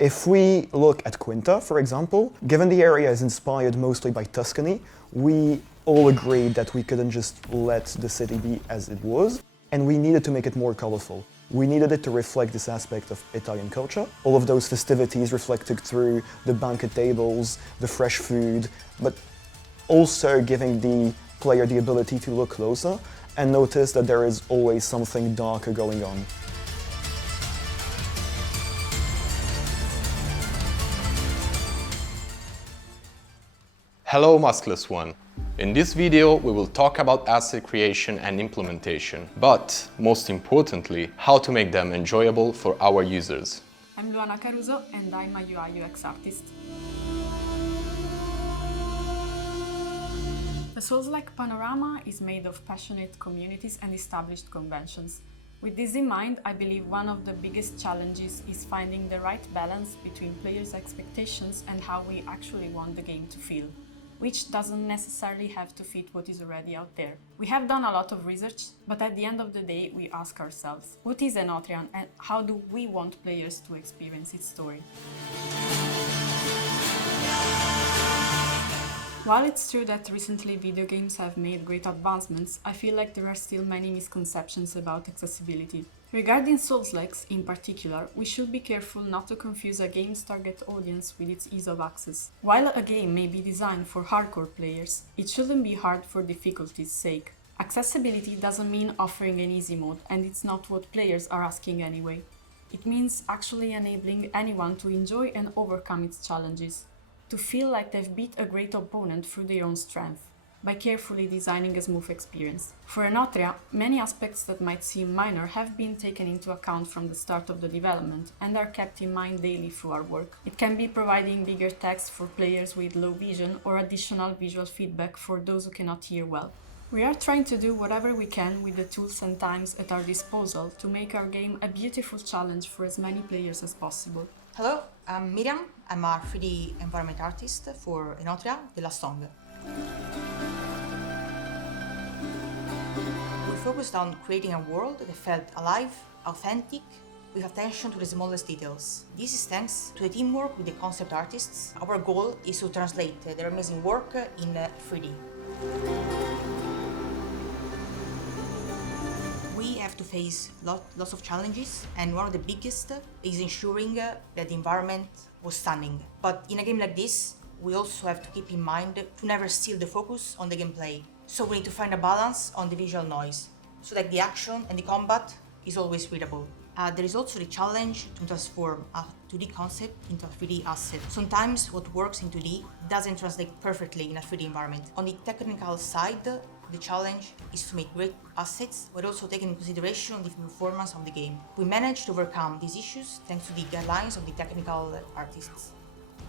If we look at Quinta, for example, given the area is inspired mostly by Tuscany, we all agreed that we couldn't just let the city be as it was, and we needed to make it more colorful. We needed it to reflect this aspect of Italian culture. All of those festivities reflected through the banquet tables, the fresh food, but also giving the player the ability to look closer and notice that there is always something darker going on. Hello Maskless One! In this video we will talk about asset creation and implementation, but most importantly, how to make them enjoyable for our users. I'm Luana Caruso and I'm a UI UX artist. The Souls-like panorama is made of passionate communities and established conventions. With this in mind, I believe one of the biggest challenges is finding the right balance between players' expectations and how we actually want the game to feel, which doesn't necessarily have to fit what is already out there. We have done a lot of research, but at the end of the day, we ask ourselves, what is Enotria and how do we want players to experience its story? While it's true that recently video games have made great advancements, I feel like there are still many misconceptions about accessibility. Regarding Souls-likes in particular, we should be careful not to confuse a game's target audience with its ease of access. While a game may be designed for hardcore players, it shouldn't be hard for difficulty's sake. Accessibility doesn't mean offering an easy mode, and it's not what players are asking anyway. It means actually enabling anyone to enjoy and overcome its challenges, to feel like they've beat a great opponent through their own strength, by carefully designing a smooth experience. For Enotria, many aspects that might seem minor have been taken into account from the start of the development and are kept in mind daily through our work. It can be providing bigger text for players with low vision or additional visual feedback for those who cannot hear well. We are trying to do whatever we can with the tools and times at our disposal to make our game a beautiful challenge for as many players as possible. Hello, I'm Miriam. I'm a 3D environment artist for Enotria, The Last Song. We focused on creating a world that felt alive, authentic, with attention to the smallest details. This is thanks to the teamwork with the concept artists. Our goal is to translate their amazing work in 3D. We have to face lots of challenges, and one of the biggest is ensuring that the environment was stunning. But in a game like this, we also have to keep in mind to never steal the focus on the gameplay. So we need to find a balance on the visual noise, so that the action and the combat is always readable. There is also the challenge to transform a 2D concept into a 3D asset. Sometimes what works in 2D doesn't translate perfectly in a 3D environment. On the technical side, the challenge is to make great assets, but also take into consideration the performance of the game. We managed to overcome these issues thanks to the guidelines of the technical artists.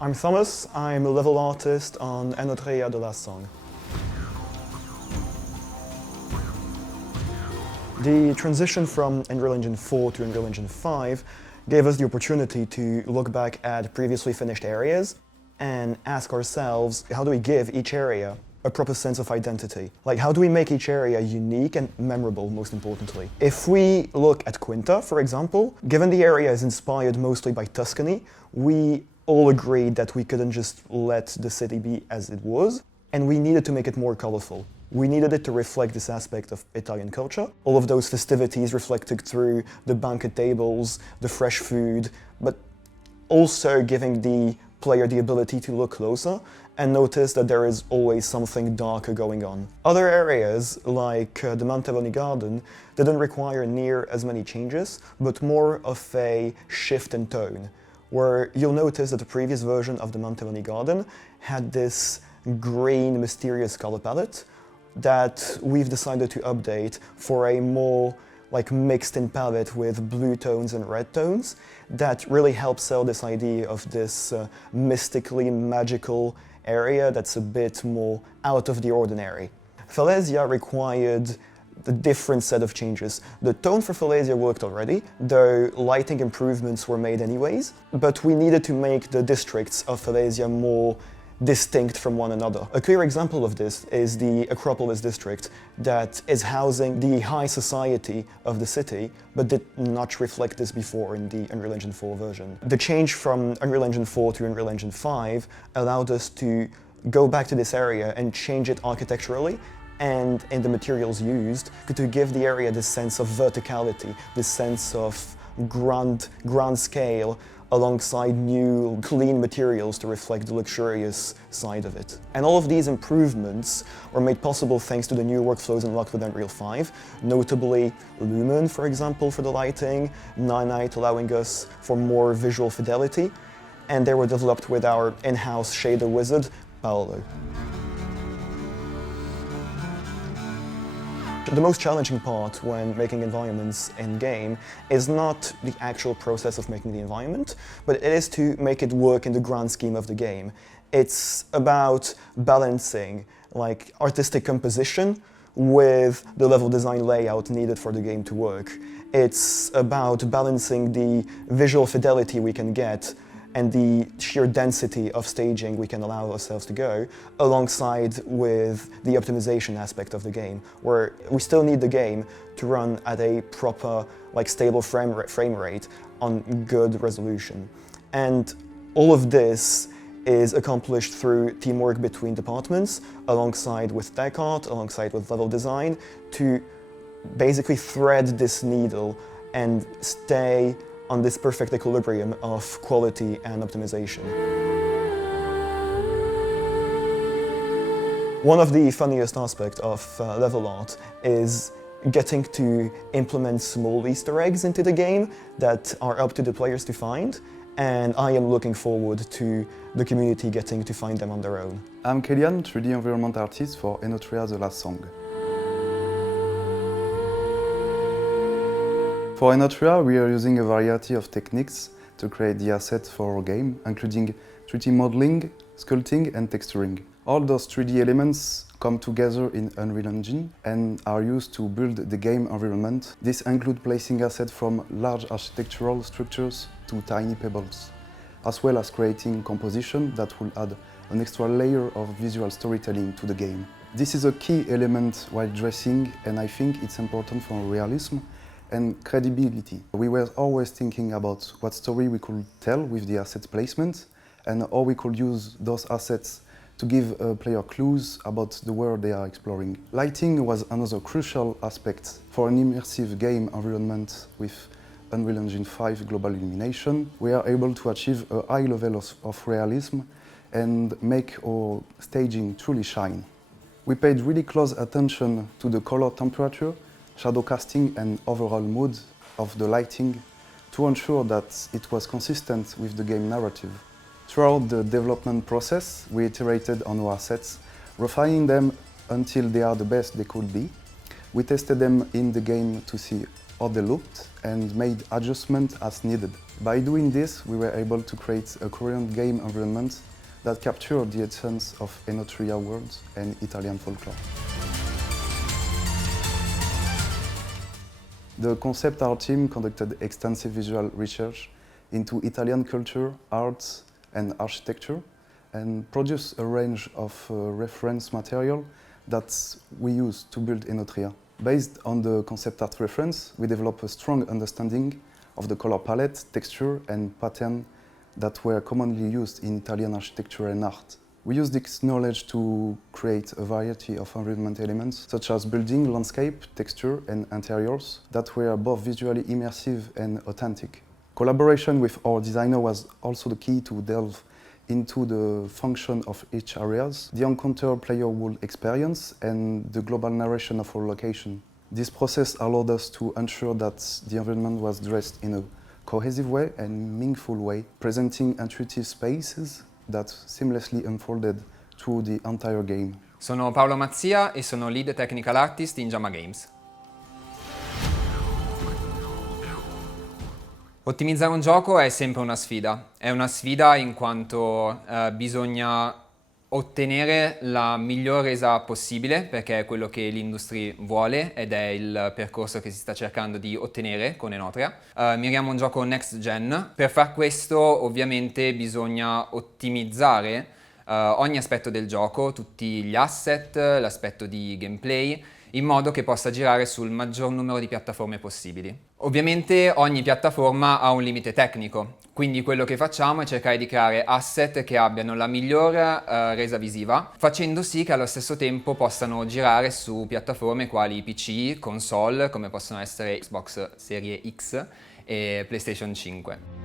I'm Thomas, I'm a level artist on Enotria, The Last Song. The transition from Unreal Engine 4 to Unreal Engine 5 gave us the opportunity to look back at previously finished areas and ask ourselves, how do we give each area a proper sense of identity? Like, how do we make each area unique and memorable, most importantly? If we look at Quinta, for example, given the area is inspired mostly by Tuscany, we all agreed that we couldn't just let the city be as it was, and we needed to make it more colorful. We needed it to reflect this aspect of Italian culture. All of those festivities reflected through the banquet tables, the fresh food, but also giving the player the ability to look closer and notice that there is always something darker going on. Other areas, like the Manteloni Garden, didn't require near as many changes, but more of a shift in tone, where you'll notice that the previous version of the Manteloni Garden had this green, mysterious color palette that we've decided to update for a more mixed in palette with blue tones and red tones that really helps sell this idea of this mystically magical area that's a bit more out of the ordinary. Falesia required a different set of changes. The tone for Falesia worked already, though lighting improvements were made anyways, but we needed to make the districts of Falesia more distinct from one another. A clear example of this is the Acropolis district that is housing the high society of the city, but did not reflect this before in the Unreal Engine 4 version. The change from Unreal Engine 4 to Unreal Engine 5 allowed us to go back to this area and change it architecturally and in the materials used to give the area this sense of verticality, this sense of grand scale, alongside new, clean materials to reflect the luxurious side of it. And all of these improvements were made possible thanks to the new workflows unlocked with Unreal 5, notably Lumen, for example, for the lighting, Nanite allowing us for more visual fidelity, and they were developed with our in-house shader wizard, Paolo. The most challenging part when making environments in-game is not the actual process of making the environment, but it is to make it work in the grand scheme of the game. It's about balancing like artistic composition with the level design layout needed for the game to work. It's about balancing the visual fidelity we can get and the sheer density of staging we can allow ourselves to go, alongside with the optimization aspect of the game, where we still need the game to run at a proper, like stable frame rate on good resolution. And all of this is accomplished through teamwork between departments, alongside with tech art, alongside with level design, to basically thread this needle and stay on this perfect equilibrium of quality and optimization. One of the funniest aspects of level art is getting to implement small Easter eggs into the game that are up to the players to find, and I am looking forward to the community getting to find them on their own. I'm Kelian, 3D environment artist for Enotria The Last Song. For Enotria, we are using a variety of techniques to create the assets for our game, including 3D modeling, sculpting and texturing. All those 3D elements come together in Unreal Engine and are used to build the game environment. This includes placing assets from large architectural structures to tiny pebbles, as well as creating composition that will add an extra layer of visual storytelling to the game. This is a key element while dressing, and I think it's important for realism and credibility. We were always thinking about what story we could tell with the asset placement and how we could use those assets to give a player clues about the world they are exploring. Lighting was another crucial aspect for an immersive game environment with Unreal Engine 5 global illumination. We are able to achieve a high level of realism and make our staging truly shine. We paid really close attention to the color temperature, shadow casting and overall mood of the lighting to ensure that it was consistent with the game narrative. Throughout the development process, we iterated on our assets, refining them until they are the best they could be. We tested them in the game to see how they looked and made adjustments as needed. By doing this, we were able to create a coherent game environment that captured the essence of Enotria worlds and Italian folklore. The concept art team conducted extensive visual research into Italian culture, arts and architecture and produced a range of reference material that we use to build Enotria. Based on the concept art reference, we developed a strong understanding of the color palette, texture and pattern that were commonly used in Italian architecture and art. We use this knowledge to create a variety of environment elements, such as building, landscape, texture, and interiors that were both visually immersive and authentic. Collaboration with our designer was also the key to delve into the function of each areas, the encounter player will experience, and the global narration of our location. This process allowed us to ensure that the environment was dressed in a cohesive way and meaningful way, presenting intuitive spaces that seamlessly unfolded through the entire game. Sono Paolo Mazzia e sono Lead Technical Artist in Jamma Games. Ottimizzare un gioco è sempre una sfida in quanto bisogna ottenere la miglior resa possibile, perché è quello che l'industria vuole ed è il percorso che si sta cercando di ottenere con Enotria. Miriam è un gioco next gen. Per far questo ovviamente bisogna ottimizzare ogni aspetto del gioco, tutti gli asset, l'aspetto di gameplay, in modo che possa girare sul maggior numero di piattaforme possibili. Ovviamente ogni piattaforma ha un limite tecnico, quindi quello che facciamo è cercare di creare asset che abbiano la miglior resa visiva, facendo sì che allo stesso tempo possano girare su piattaforme quali PC, console, come possono essere Xbox Serie X e PlayStation 5.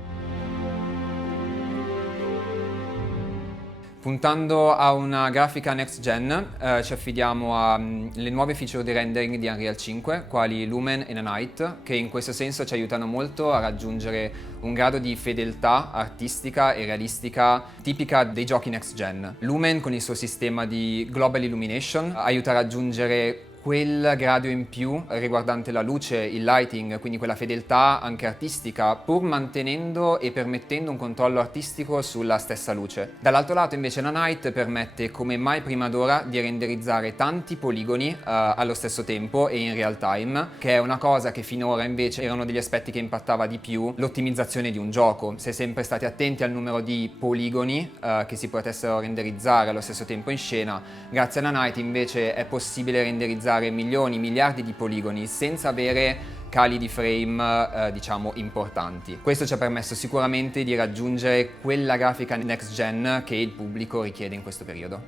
Puntando a una grafica next gen, ci affidiamo alle nuove feature di rendering di Unreal 5, quali Lumen e Nanite, che in questo senso ci aiutano molto a raggiungere un grado di fedeltà artistica e realistica tipica dei giochi next gen. Lumen, con il suo sistema di Global Illumination, aiuta a raggiungere quel grado in più riguardante la luce, il lighting, quindi quella fedeltà anche artistica, pur mantenendo e permettendo un controllo artistico sulla stessa luce. Dall'altro lato invece Nanite permette come mai prima d'ora di renderizzare tanti poligoni allo stesso tempo e in real time, che è una cosa che finora invece erano degli aspetti che impattava di più l'ottimizzazione di un gioco. Si è sempre stati attenti al numero di poligoni che si potessero renderizzare allo stesso tempo in scena. Grazie a Nanite invece è possibile renderizzare milioni, miliardi di poligoni senza avere cali di frame diciamo importanti. Questo ci ha permesso sicuramente di raggiungere quella grafica next gen che il pubblico richiede in questo periodo.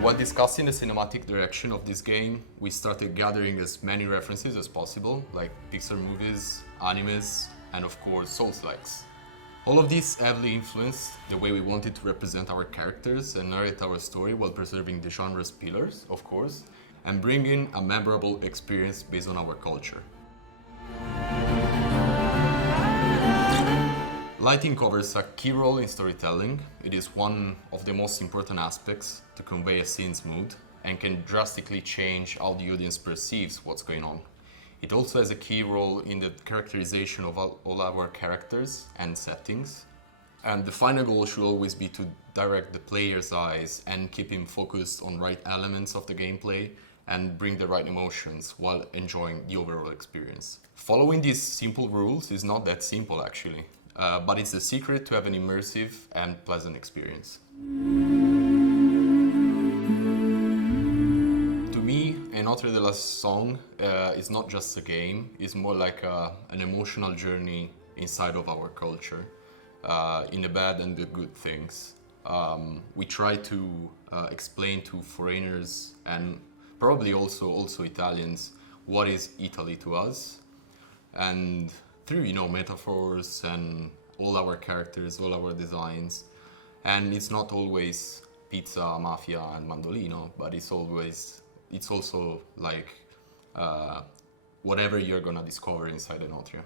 While discussing the cinematic direction of this game, we started gathering as many references as possible, like Pixar movies, animes, and of course Souls-likes. All of these heavily influenced the way we wanted to represent our characters and narrate our story while preserving the genre's pillars, of course, and bringing a memorable experience based on our culture. Lighting covers a key role in storytelling. It is one of the most important aspects to convey a scene's mood and can drastically change how the audience perceives what's going on. It also has a key role in the characterization of all our characters and settings. And the final goal should always be to direct the player's eyes and keep him focused on right elements of the gameplay and bring the right emotions while enjoying the overall experience. Following these simple rules is not that simple actually, but it's the secret to have an immersive and pleasant experience. Enotria the Last Song is not just a game, it's more like an emotional journey inside of our culture, in the bad and the good things. We try to explain to foreigners and probably also Italians what is Italy to us, and through metaphors and all our characters, all our designs. And it's not always pizza, mafia and mandolino, but it's also like whatever you're gonna discover inside Enotria.